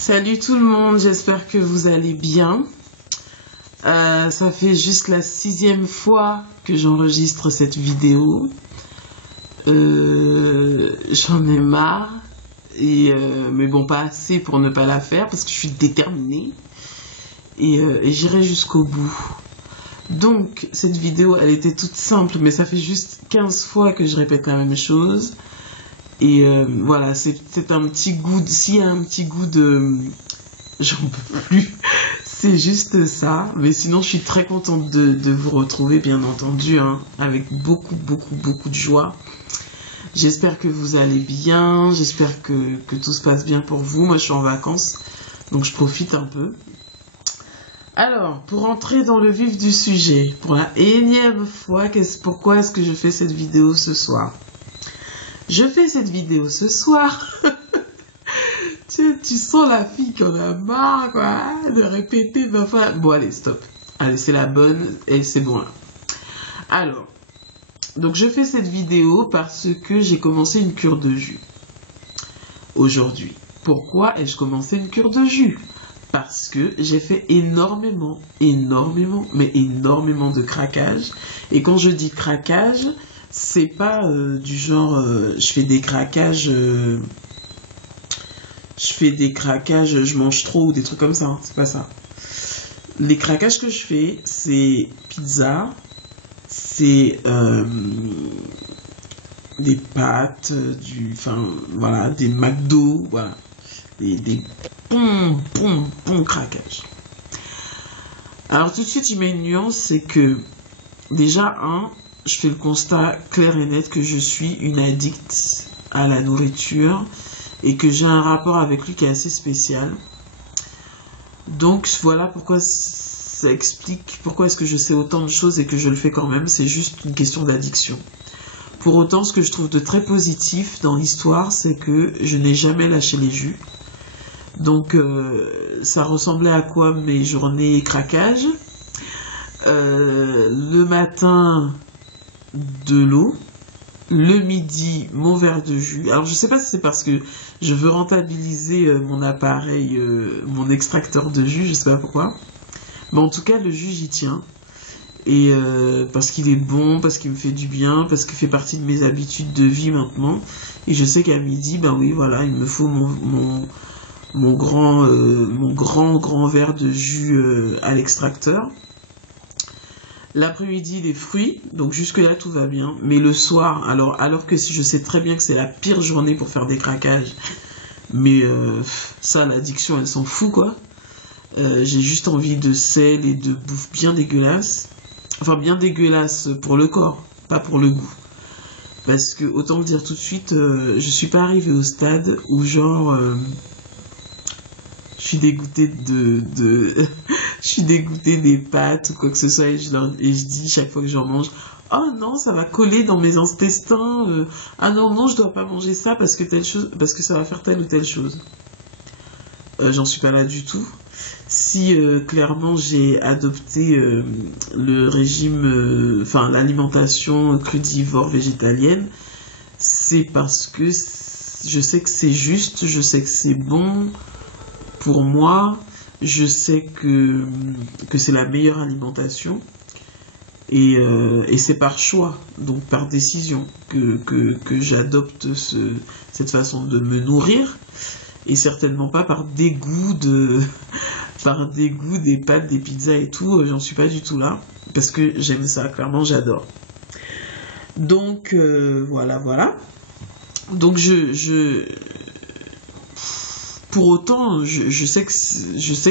Salut tout le monde, j'espère que vous allez bien. Ça fait juste la 6e fois que j'enregistre cette vidéo. J'en ai marre, mais bon, pas assez pour ne pas la faire parce que je suis déterminée et j'irai jusqu'au bout. Donc, cette vidéo, elle était toute simple, mais ça fait juste 15 fois que je répète la même chose. Et voilà, c'est un petit goût, s'il y a un petit goût de... J'en peux plus, c'est juste ça. Mais sinon, je suis très contente de vous retrouver, bien entendu, hein, avec beaucoup de joie. J'espère que vous allez bien, j'espère que tout se passe bien pour vous. Moi, je suis en vacances, donc je profite un peu. Alors, pour entrer dans le vif du sujet, pour la énième fois, pourquoi est-ce que je fais cette vidéo ce soir ? Je fais cette vidéo ce soir. tu sens la fille qui en a marre, quoi, de répéter 20 fois. Bon, allez, stop. Allez, c'est la bonne et c'est bon là. Alors, donc je fais cette vidéo parce que j'ai commencé une cure de jus aujourd'hui. Pourquoi ai-je commencé une cure de jus ? Parce que j'ai fait énormément de craquage. Et quand je dis craquage, c'est pas du genre je fais des craquages, je mange trop ou des trucs comme ça, hein, c'est pas ça. Les craquages que je fais, c'est pizza, c'est des pâtes, voilà, des McDo, voilà, des bons craquages. Alors tout de suite, il met une nuance, c'est que déjà, je fais le constat clair et net que je suis une addict à la nourriture et que j'ai un rapport avec lui qui est assez spécial. Donc voilà pourquoi ça explique pourquoi est-ce que je sais autant de choses et que je le fais quand même. C'est juste une question d'addiction. Pour autant, ce que je trouve de très positif dans l'histoire, c'est que je n'ai jamais lâché les jus. Donc ça ressemblait à quoi mes journées craquage ? Le matin, de l'eau, le midi, mon verre de jus. Alors je sais pas si c'est parce que je veux rentabiliser mon appareil, mon extracteur de jus, je sais pas pourquoi. Mais en tout cas, le jus, j'y tiens. Et parce qu'il est bon, parce qu'il me fait du bien, parce qu'il fait partie de mes habitudes de vie maintenant. Et je sais qu'à midi, ben oui, voilà, il me faut mon grand verre de jus à l'extracteur. L'après-midi, les fruits, donc jusque-là, tout va bien. Mais le soir, alors que si je sais très bien que c'est la pire journée pour faire des craquages, mais ça, l'addiction, elle s'en fout, quoi. J'ai juste envie de sel et de bouffe bien dégueulasse. Enfin, bien dégueulasse pour le corps, pas pour le goût. Parce que, autant le dire tout de suite, je suis pas arrivée au stade où, genre... je suis dégoûtée je suis dégoûtée des pâtes ou quoi que ce soit et je dis chaque fois que j'en mange, oh non, ça va coller dans mes intestins, ah non, je dois pas manger ça parce que ça va faire telle ou telle chose. J'en suis pas là du tout. Si clairement j'ai adopté le régime, l'alimentation crudivore végétalienne, c'est parce que je sais que c'est juste, je sais que c'est bon pour moi, je sais que c'est la meilleure alimentation et c'est par choix, donc par décision que j'adopte cette façon de me nourrir et certainement pas par dégoût des pâtes, des pizzas et tout, j'en suis pas du tout là parce que j'aime ça, clairement j'adore. Donc voilà. Donc pour autant, je sais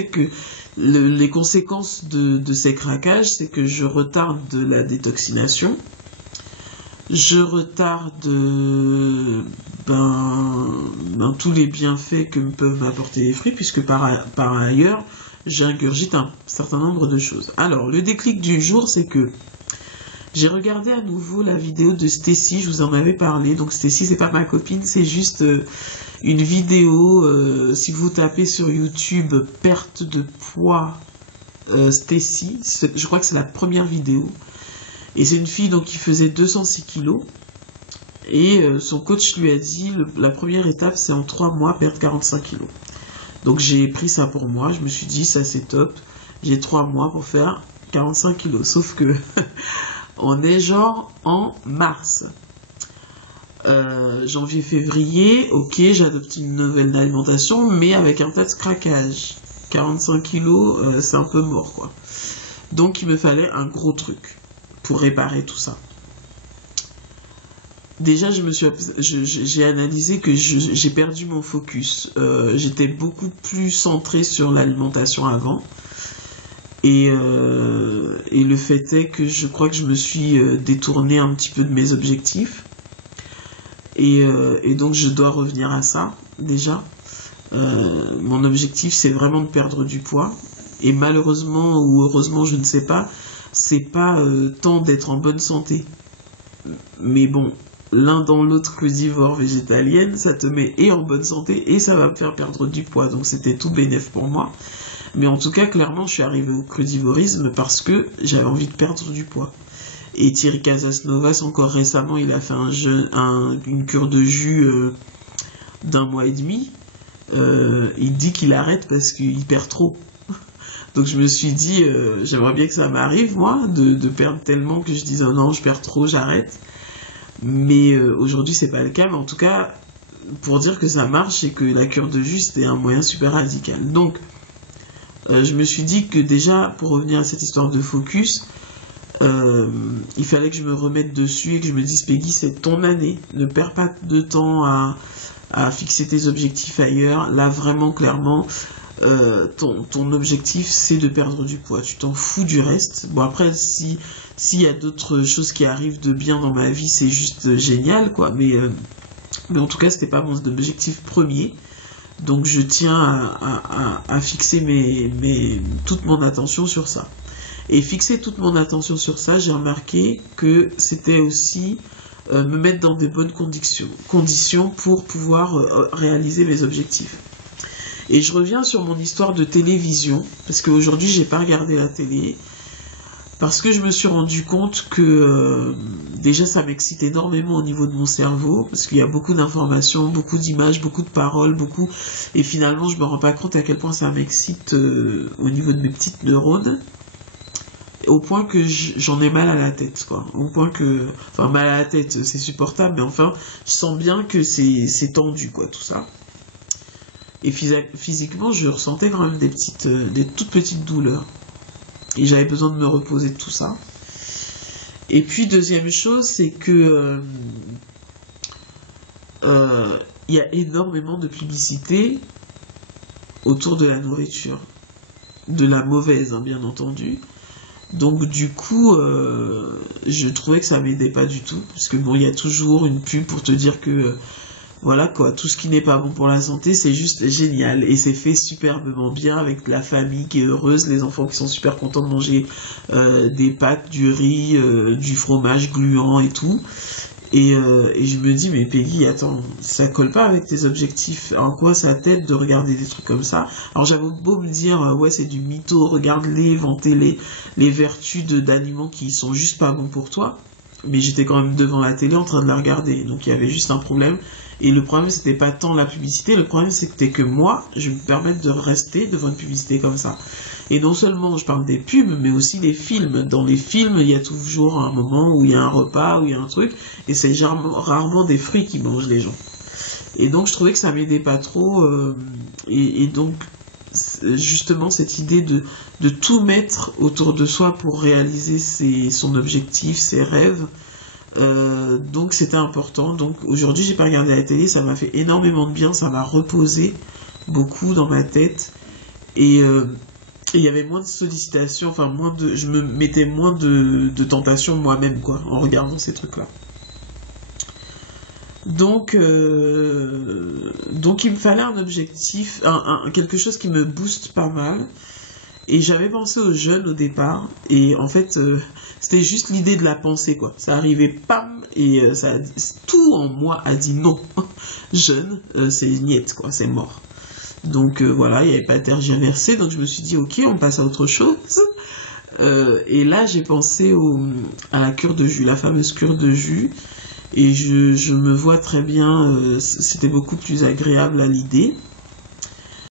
que les conséquences de ces craquages, c'est que je retarde de la détoxination, je retarde tous les bienfaits que peuvent m'apporter les fruits, puisque par ailleurs, j'ingurgite un certain nombre de choses. Alors, le déclic du jour, c'est que j'ai regardé à nouveau la vidéo de Stacy, je vous en avais parlé. Donc Stacy, c'est pas ma copine, c'est juste une vidéo. Si vous tapez sur YouTube perte de poids Stacy, je crois que c'est la première vidéo. Et c'est une fille donc qui faisait 206 kilos. Et son coach lui a dit la première étape, c'est en 3 mois perdre 45 kilos. Donc j'ai pris ça pour moi, je me suis dit ça c'est top, j'ai 3 mois pour faire 45 kilos, sauf que on est genre en mars. Janvier, février, ok, j'adopte une nouvelle alimentation, mais avec un tas de craquage. 45 kilos, c'est un peu mort, quoi. Donc, il me fallait un gros truc pour réparer tout ça. Déjà, j'ai analysé que j'ai perdu mon focus. J'étais beaucoup plus centrée sur l'alimentation avant. Et le fait est que je crois que je me suis détournée un petit peu de mes objectifs. Et donc je dois revenir à ça, déjà. Mon objectif, c'est vraiment de perdre du poids. Et malheureusement ou heureusement, je ne sais pas, c'est pas tant d'être en bonne santé. Mais bon, l'un dans l'autre, crudivore, végétalienne, ça te met et en bonne santé et ça va me faire perdre du poids. Donc c'était tout bénef pour moi. Mais en tout cas, clairement, je suis arrivée au crudivorisme parce que j'avais envie de perdre du poids. Et Thierry Casasnovas, encore récemment, il a fait une cure de jus d'1 mois et demi. Il dit qu'il arrête parce qu'il perd trop. Donc je me suis dit, j'aimerais bien que ça m'arrive, moi, de perdre tellement que je dise oh non, je perds trop, j'arrête. Mais aujourd'hui, c'est pas le cas. Mais en tout cas, pour dire que ça marche et que la cure de jus, c'était un moyen super radical. Donc, je me suis dit que déjà, pour revenir à cette histoire de focus, il fallait que je me remette dessus et que je me dise Peggy, c'est ton année, ne perds pas de temps à fixer tes objectifs ailleurs. Là vraiment clairement ton objectif c'est de perdre du poids, tu t'en fous du reste. Bon après s'il y a d'autres choses qui arrivent de bien dans ma vie, c'est juste génial quoi, mais en tout cas c'était pas mon objectif premier. Donc je tiens à fixer toute mon attention sur ça. Et fixer toute mon attention sur ça, j'ai remarqué que c'était aussi me mettre dans des bonnes conditions pour pouvoir réaliser mes objectifs. Et je reviens sur mon histoire de télévision, parce qu'aujourd'hui, j'ai pas regardé la télé, parce que je me suis rendu compte que déjà, ça m'excite énormément au niveau de mon cerveau, parce qu'il y a beaucoup d'informations, beaucoup d'images, beaucoup de paroles, et finalement, je me rends pas compte à quel point ça m'excite au niveau de mes petites neurones. Au point que j'en ai mal à la tête, quoi. Au point que... Enfin, mal à la tête, c'est supportable, mais enfin, je sens bien que c'est tendu, quoi, tout ça. Et physiquement, je ressentais quand même des toutes petites douleurs. Et j'avais besoin de me reposer de tout ça. Et puis, deuxième chose, c'est que... il y a énormément de publicité autour de la nourriture. De la mauvaise, hein, bien entendu. Donc du coup, je trouvais que ça m'aidait pas du tout, parce que bon, il y a toujours une pub pour te dire que voilà quoi, tout ce qui n'est pas bon pour la santé, c'est juste génial et c'est fait superbement bien avec la famille qui est heureuse, les enfants qui sont super contents de manger des pâtes, du riz, du fromage gluant et tout. Et je me dis, mais Peggy, attends, ça colle pas avec tes objectifs. En quoi ça t'aide de regarder des trucs comme ça? Alors j'avais beau me dire, ouais, c'est du mytho, regarde-les, vanter les vertus d'aliments qui sont juste pas bons pour toi. Mais j'étais quand même devant la télé en train de la regarder. Donc il y avait juste un problème. Et le problème, c'était pas tant la publicité, le problème, c'était que moi, je me permette de rester devant une publicité comme ça. Et non seulement je parle des pubs, mais aussi des films. Dans les films, il y a toujours un moment où il y a un repas, où il y a un truc, et c'est rarement des fruits qui mangent les gens. Et donc je trouvais que ça m'aidait pas trop, et donc justement cette idée de tout mettre autour de soi pour réaliser son objectif, ses rêves, donc c'était important. Donc aujourd'hui j'ai pas regardé la télé, ça m'a fait énormément de bien, ça m'a reposé beaucoup dans ma tête, et il y avait moins de sollicitations, enfin je me mettais moins de tentations moi-même quoi, en regardant ces trucs là. Donc il me fallait un objectif, quelque chose qui me booste pas mal. Et j'avais pensé aux jeûnes au départ, et en fait, c'était juste l'idée de la pensée, quoi. Ça arrivait, pam, et tout en moi a dit non. Jeûne, c'est niette, quoi, c'est mort. Donc voilà, il n'y avait pas à tergiverser, donc je me suis dit, ok, on passe à autre chose. Et là, j'ai pensé à la cure de jus, la fameuse cure de jus, et je me vois très bien, c'était beaucoup plus agréable à l'idée.